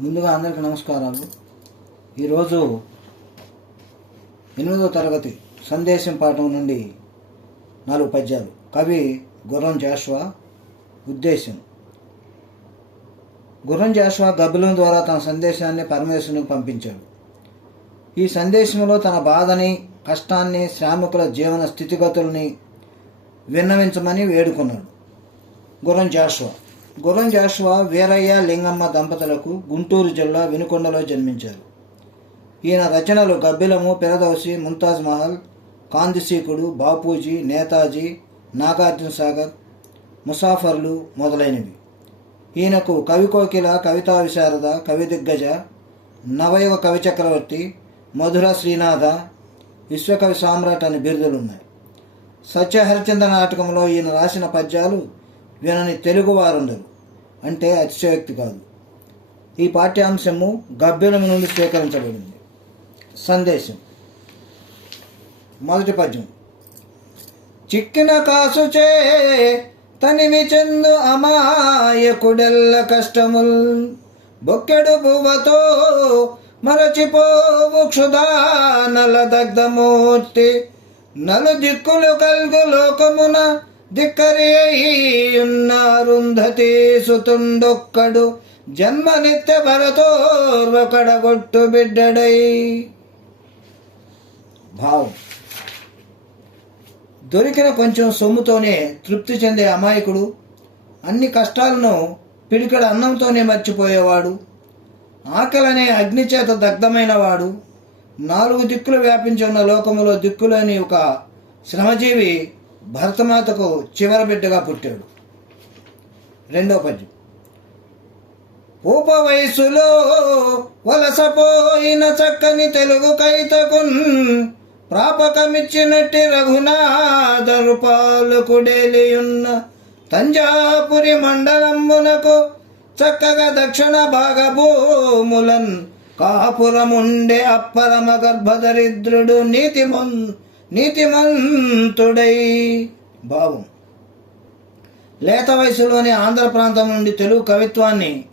ముందుగా అందరికీ నమస్కారాలు. ఈరోజు ఎనిమిదో తరగతి సందేశం పాఠం నుండి నాలుగు పద్యాలు. కవి గుర్రం జాష్వా ఉద్దేశం. గుర్రం జాష్వా గబ్బిలం ద్వారా తన సందేశాన్ని పరమేశ్వరునికి పంపించాడు. ఈ సందేశంలో తన బాధని కష్టాన్ని శ్రామికుల జీవన స్థితిగతుల్ని విన్నవించమని వేడుకున్నాడు గుర్రం జాష్వా. గుర్రం జాషువా వీరయ్య లింగమ్మ దంపతులకు గుంటూరు జిల్లా వినుకొండలో జన్మించారు. ఈయన రచనలు గబ్బిలము పెరదౌసి ముంతాజ్ మహల్ కాందిశీకుడు బాపూజీ నేతాజీ నాగార్జున సాగర్ ముసాఫర్లు మొదలైనవి. ఈయనకు కవి కోకిల కవితా విశారద కవి దిగ్గజ నవయవ కవి చక్రవర్తి మధుర శ్రీనాథ విశ్వకవి సామ్రాట్ అని బిరుదులున్నాయి. సత్య హరిచంద్ర నాటకంలో ఈయన రాసిన పద్యాలు వినని తెలుగువారుండరు అంటే అతిశయోక్తి కాదు. ఈ పాఠ్యాంశము గబ్బిలం నుండి స్వీకరించబడింది. సందేశం. మొదటి పద్యం. చిక్కిన కాసుచే తనివి చెందు అమాయకుడెల్ల కష్టముల్. బొక్కెడు బువ్వతో మరచిపోవు క్షుదా నల దగ్ధమూర్తి నలు దిక్కులు కల్గు లోకమున దిక్కరి ఉన్న అరుంధతి సుతుండొక్కడు జన్మ నిత్య భరతోర్వకడగొట్టు బిడ్డడై భావం దొరికిన కొంచెం సొమ్ముతోనే తృప్తి చెందే అమాయకుడు అన్ని కష్టాలను పిడికడ అన్నంతోనే మర్చిపోయేవాడు. ఆకలనే అగ్నిచేత దగ్ధమైన వాడు నాలుగు దిక్కులు వ్యాపించి ఉన్న లోకములో దిక్కులేని ఒక శ్రమజీవి భరతమాతకు చివరి బిడ్డగా పుట్టాడు. రెండో పద్యం. ఉప వయసులో వలసపోయిన చక్కని తెలుగు కైతకున్ ప్రాపకమిచ్చినట్టి రఘునాథరు పాలకుడేలియున్న తంజాపురి మండలంబునకు చక్కగా దక్షిణ భాగభూములన్ కాపురముండే అప్పరమ గర్భదరిద్రుడు నీతిమన్ నీతిమంతుడై. భావం లేత వయసులోని ఆంధ్ర ప్రాంతం నుండి తెలుగు కవిత్వాన్ని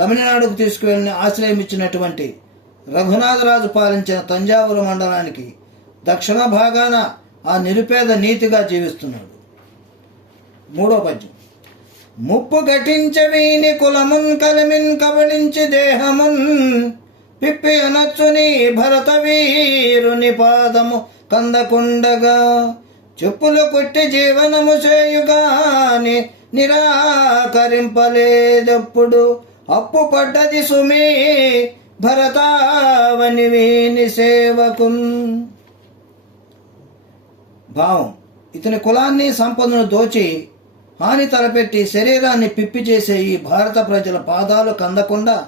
తమిళనాడుకు తీసుకువెళ్ళి ఆశ్రయం ఇచ్చినటువంటి రఘునాథరాజు పాలించిన తంజావూరు మండలానికి దక్షిణ భాగాన ఆ నిరుపేద నీతిగా జీవిస్తున్నాడు. మూడో పద్యం. ముప్పు ఘటించ వీని కులమున్ కలిమిన్ కబళించి దేహమున్ పిప్పి అనచ్చుని భరత వీరుని పాదము కందకుండగా చెప్పులు కొట్టి జీవనము చేయుగాని నిరాకరింపలేదప్పుడు అప్పు పడ్డది సుమి భరతావని వీని సేవకున్. భావం ఇతని కులాన్ని సంపదను దోచి హాని తలపెట్టి శరీరాన్ని పిప్పి చేసే ఈ భారత ప్రజల పాదాలు కందకుండా.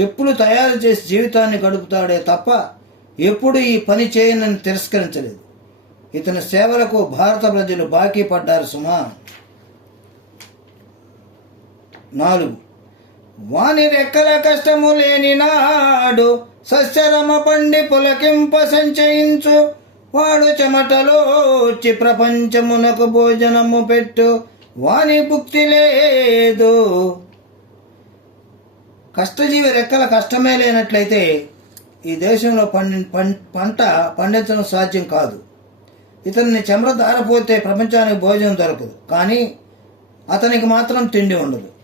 చెప్పులు తయారు చేసి జీవితాన్ని గడుపుతాడే తప్ప ఎప్పుడు ఈ పని చేయనని తిరస్కరించలేదు. ఇతని సేవలకు భారత ప్రజలు బాకీ పడ్డారు సుమా. నాలుగు. వాని రెక్కల కష్టము లేని నాడు సస్యరమ పండి పులకింప సంచయించు. వాడు చెమటలో వచ్చి ప్రపంచమునకు భోజనము పెట్టు. వాని భుక్తి లేదు. కష్టజీవి రెక్కల కష్టమే లేనట్లయితే ఈ దేశంలో పండి పం- పంట పండించడం సాధ్యం కాదు. ఇతన్ని చెమర దారపోతే ప్రపంచానికి భోజనం దొరకదు. కానీ అతనికి మాత్రం తిండి ఉండదు.